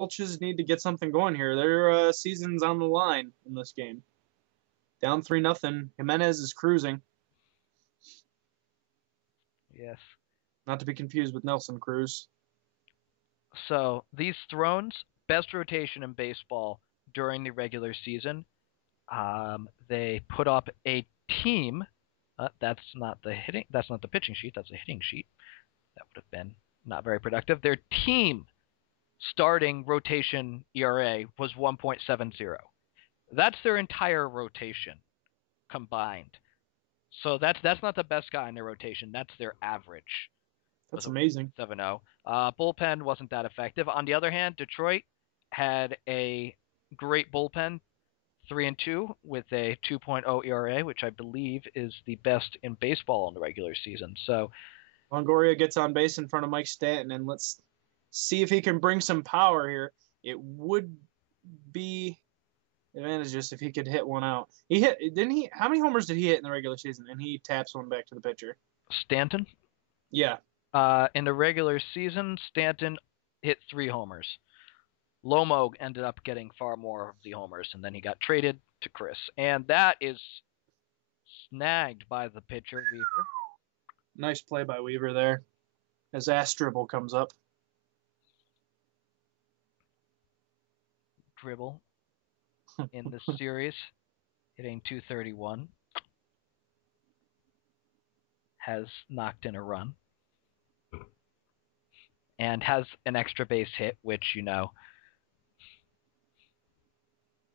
Voltches need to get something going here. Their season's on the line in this game. Down 3-0. Jimenez is cruising. Yes. Not to be confused with Nelson Cruz. So these Thrones, best rotation in baseball during the regular season. They put up a team. That's not the pitching sheet. That's a hitting sheet. That would have been not very productive. Their team starting rotation ERA was 1.70. That's their entire rotation combined. So that's not the best guy in their rotation. That's their average. That's amazing. 7-0. Bullpen wasn't that effective. On the other hand, Detroit had a great bullpen, 3-2 with a 2.0 ERA, which I believe is the best in baseball in the regular season. So Longoria gets on base in front of Mike Stanton, and let's see if he can bring some power here. It would be advantageous if he could hit one out. Didn't he? How many homers did he hit in the regular season? And he taps one back to the pitcher. Stanton? Yeah. In the regular season, Stanton hit 3 homers. Lomo ended up getting far more of the homers, and then he got traded to Chris. And that is snagged by the pitcher, Weaver. Nice play by Weaver there as Dribble comes up. Dribble in the series, hitting .231. Has knocked in a run. And has an extra base hit, which,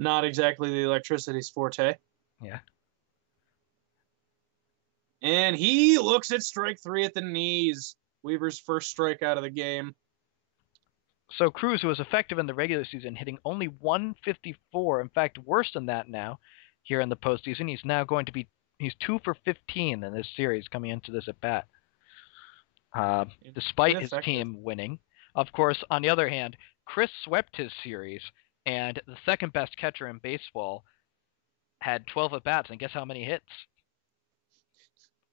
not exactly the electricity's forte. Yeah. And he looks at strike 3 at the knees. Weaver's first strike out of the game. So Cruz was effective in the regular season, hitting only 154. In fact, worse than that now here in the postseason. He's now going to be he's 2 for 15 in this series coming into this at bat. Despite his team winning. Of course, on the other hand, Chris swept his series, and the second best catcher in baseball had 12 at bats, and guess how many hits?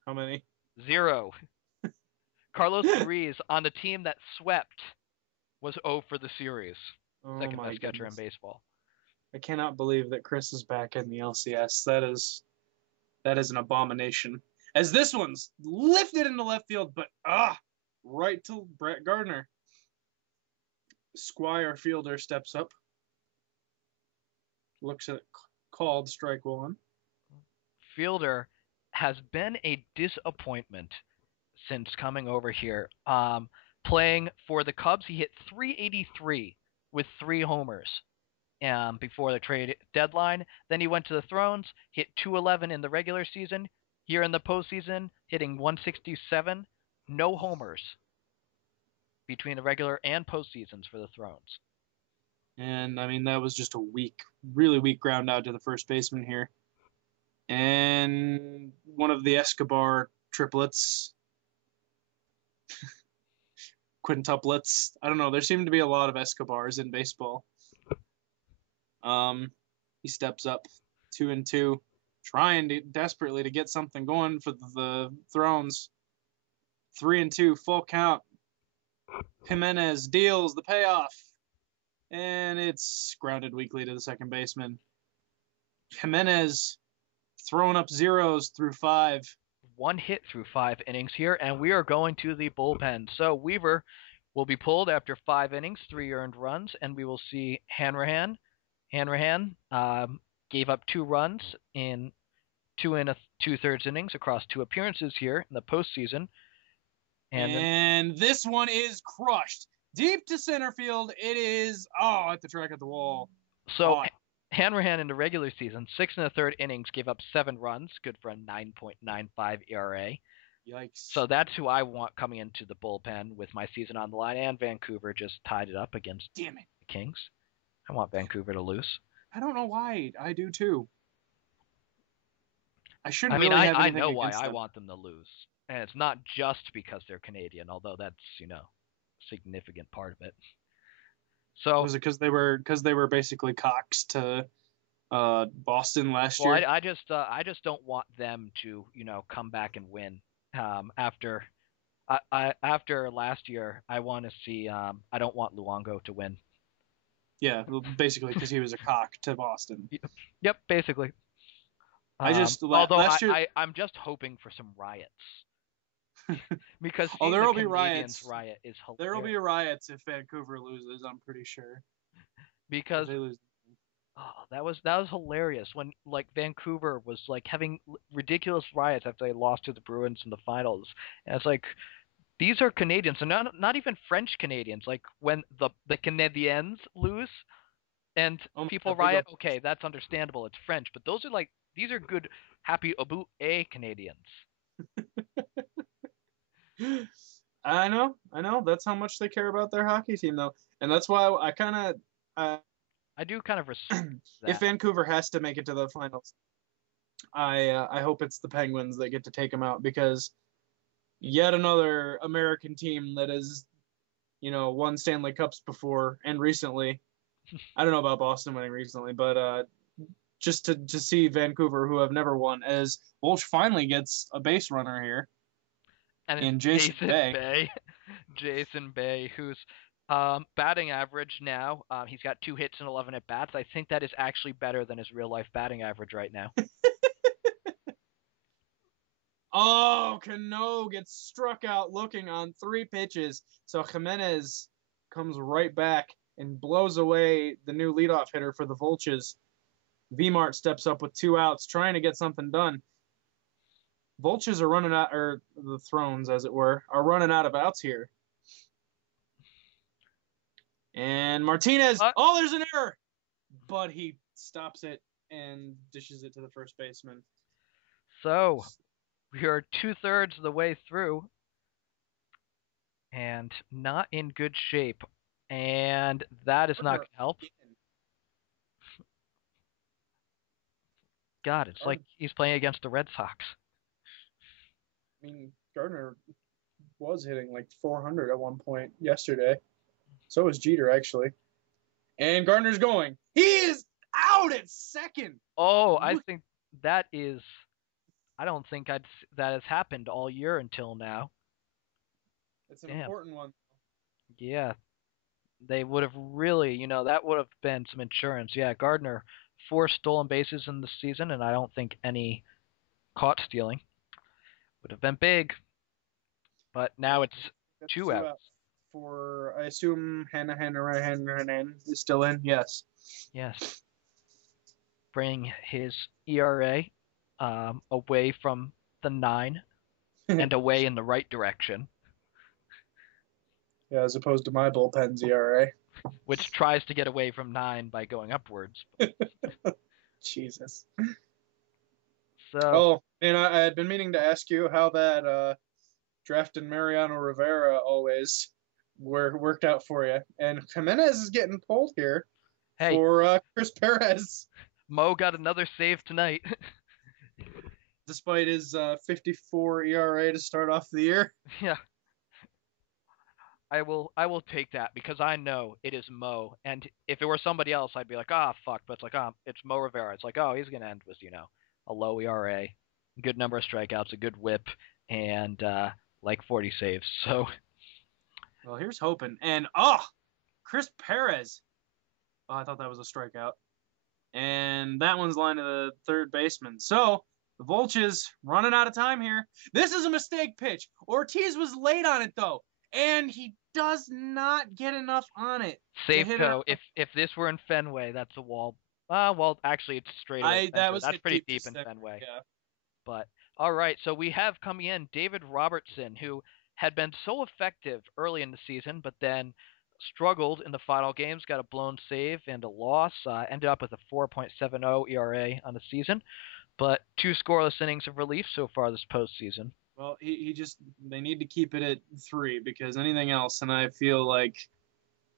How many? 0. Carlos Ruiz on the team that swept was 0 for the series. Second best catcher in baseball. I cannot believe that Chris is back in the LCS. That is an abomination. As this one's lifted into left field, but right to Brett Gardner. Squire fielder steps up. Looks at called strike 1. Fielder has been a disappointment since coming over here. Playing for the Cubs, he hit .383 with 3 homers before the trade deadline. Then he went to the Thrones, hit .211 in the regular season. Here in the postseason, hitting .167, no homers between the regular and postseasons for the Thrones. And, that was just a really weak ground out to the first baseman here. And one of the Escobar triplets, quintuplets, I don't know, there seem to be a lot of Escobars in baseball. He steps up, 2-2. Trying desperately to get something going for the Thrones. 3-2, full count. Jimenez deals the payoff. And it's grounded weakly to the second baseman. Jimenez throwing up zeros through 5. 1 hit through 5 innings here, and we are going to the bullpen. So Weaver will be pulled after 5 innings, 3 earned runs, and we will see Hanrahan. Hanrahan gave up 2 runs in 2 2/3 innings across 2 appearances here in the postseason. And this one is crushed. Deep to center field. It is, at the track of the wall. So Hanrahan in the regular season, 6 1/3 innings, gave up 7 runs, good for a 9.95 ERA. Yikes. So that's who I want coming into the bullpen with my season on the line, and Vancouver just tied it up against the Kings. I want Vancouver to lose. I don't know why. I do too. I know why I want them to lose. And it's not just because they're Canadian, although that's, a significant part of it. So was it because they were basically cocks to Boston last year? I just don't want them to, come back and win. After last year, I want to see. I don't want Luongo to win. Yeah, well, basically because he was a cock to Boston. Yep, basically. I just Although last year. I'm just hoping for some riots because Oh, seeing there the will be Canadians riots. riot is There will hilarious. be riots if Vancouver loses. I'm pretty sure. Because If they lose. that was hilarious when like Vancouver was like having ridiculous riots after they lost to the Bruins in the finals, and it's like these are Canadians, and not even French Canadians. Like when the Canadiens lose and Oh my people God, they go. riot, okay, that's understandable. It's French, but these are good, happy Abu A Canadians. I know. That's how much they care about their hockey team, though, and that's why I kind of, I do kind of respect if that. Vancouver has to make it to the finals, I hope it's the Penguins that get to take them out because yet another American team that has, won Stanley Cups before and recently. I don't know about Boston winning recently, but just to see Vancouver, who have never won, as Voltch finally gets a base runner here And it's in Jason Bay. Jason Bay, who's batting average now. He's got 2 hits and 11 at bats. I think that is actually better than his real life batting average right now. Oh, Cano gets struck out looking on 3 pitches. So Jimenez comes right back and blows away the new leadoff hitter for the Volches. V-Mart steps up with 2 outs, trying to get something done. Volches are running out, or the Thrones, as it were, are running out of outs here. And Martinez, there's an error! But he stops it and dishes it to the first baseman. So, we are 2/3 of the way through and not in good shape. And that is not going to help. God, it's like he's playing against the Red Sox. I mean, Gardner was hitting like 400 at one point yesterday. So was Jeter, actually. And Gardner's going. He is out at second. Oh, I think that is. I don't think that has happened all year until now. It's an important one. Yeah. They would have really, that would have been some insurance. Yeah, Gardner, 4 stolen bases in the season, and I don't think any caught stealing. Would have been big. But now it's 2 outs. For, I assume, Hannah is still in? Yes. Yes. Bring his ERA away from the 9 and away in the right direction. Yeah, as opposed to my bullpen's ERA. Which tries to get away from 9 by going upwards. Jesus. So. Oh, and I had been meaning to ask you how that drafting Mariano Rivera always worked out for you. And Jimenez is getting pulled here for Chris Perez. Mo got another save tonight. Despite his 54 ERA to start off the year. Yeah. I will take that because I know it is Mo, and if it were somebody else, I'd be like, fuck. But it's like, it's Mo Rivera. It's like, he's gonna end with a low ERA, good number of strikeouts, a good WHIP, and like 40 saves. So, well, here's hoping. And Chris Perez. Oh, I thought that was a strikeout. And that one's lined to the third baseman. So the Volches running out of time here. This is a mistake pitch. Ortiz was late on it though. And he does not get enough on it. Safeco. If this were in Fenway, that's a wall. Well, actually, it's straight away. That's pretty deep in Fenway. Yeah. But all right, so we have coming in David Robertson, who had been so effective early in the season, but then struggled in the final games, got a blown save and a loss. Ended up with a 4.70 ERA on the season, but 2 scoreless innings of relief so far this postseason. Well, they need to keep it at 3 because anything else, and I feel like,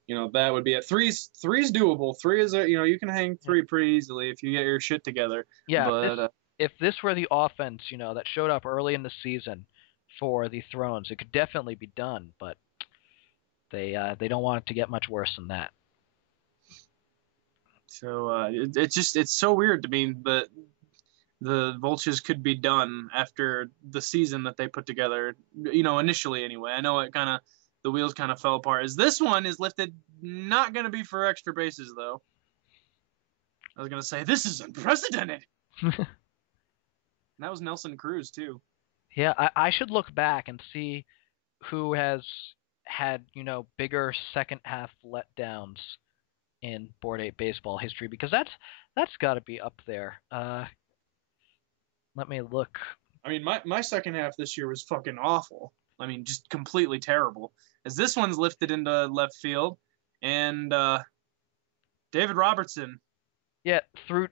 that would be a 3's doable. 3 is you can hang 3 pretty easily if you get your shit together. Yeah. But if this were the offense, that showed up early in the season for the Thrones, it could definitely be done, but they don't want it to get much worse than that. So it's so weird to me that the Volches could be done after the season that they put together, initially anyway. I know the wheels kind of fell apart. As this one is lifted, not going to be for extra bases, though. I was going to say, this is unprecedented. And that was Nelson Cruz, too. Yeah, I should look back and see who has had, bigger second half letdowns in Board 8 baseball history, because that's got to be up there. Let me look. I mean, my second half this year was fucking awful. I mean, just completely terrible. As this one's lifted into left field, and David Robertson. Yeah, through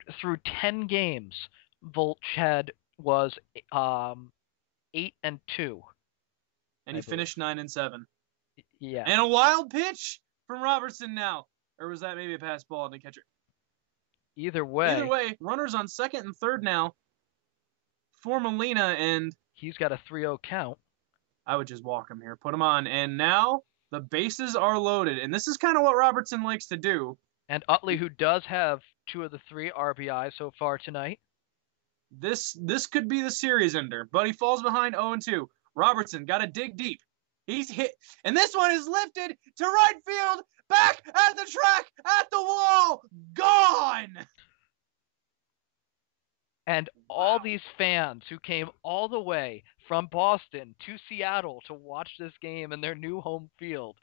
10 games, Voltch was 8-2. And he finished 9-7. Yeah. And a wild pitch from Robertson now. Or was that maybe a pass ball to the catcher? Either way, runners on second and third now for Molina, and he's got a 3-0 count. I would just walk him here, put him on, and now the bases are loaded, and this is kind of what Robertson likes to do. And Utley, who does have 2 of the 3 RBI so far tonight. This could be the series ender, but he falls behind 0-2. Robertson got to dig deep. He's hit, and this one is lifted to right field, back at the track, at the wall, gone! And all these fans who came all the way from Boston to Seattle to watch this game in their new home field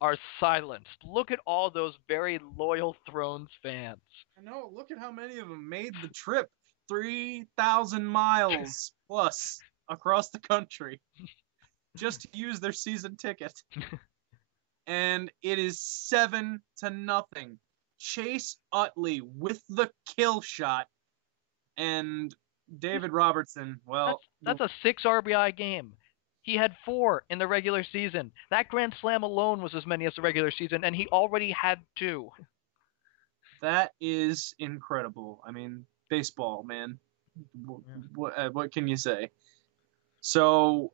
are silenced. Look at all those very loyal Thrones fans. I know, look at how many of them made the trip. 3,000 miles plus across the country just to use their season ticket. And it is 7-0. Chase Utley with the kill shot. And David Robertson, well... That's a 6 RBI game. He had 4 in the regular season. That Grand Slam alone was as many as the regular season, and he already had 2. That is incredible. I mean, baseball, man. What can you say? So,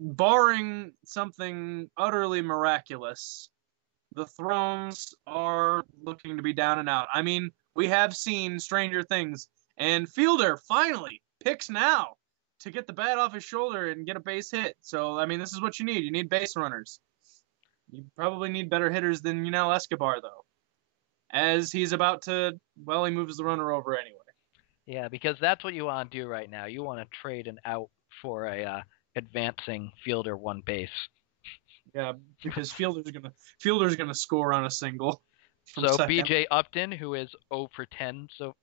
barring something utterly miraculous, the Thrones are looking to be down and out. I mean, we have seen stranger things. And Fielder finally picks now to get the bat off his shoulder and get a base hit. So, I mean, this is what you need. You need base runners. You probably need better hitters than Yunel Escobar, though. As he's about to, well, he moves the runner over anyway. Yeah, because that's what you want to do right now. You want to trade an out for a advancing fielder one base. Yeah, because Fielder's gonna score on a single. So B.J. Upton, who is 0 for 10, so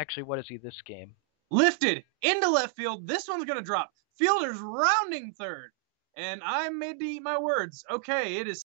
actually, what is he this game? Lifted into left field. This one's going to drop. Fielder's rounding third. And I'm made to eat my words. Okay, it is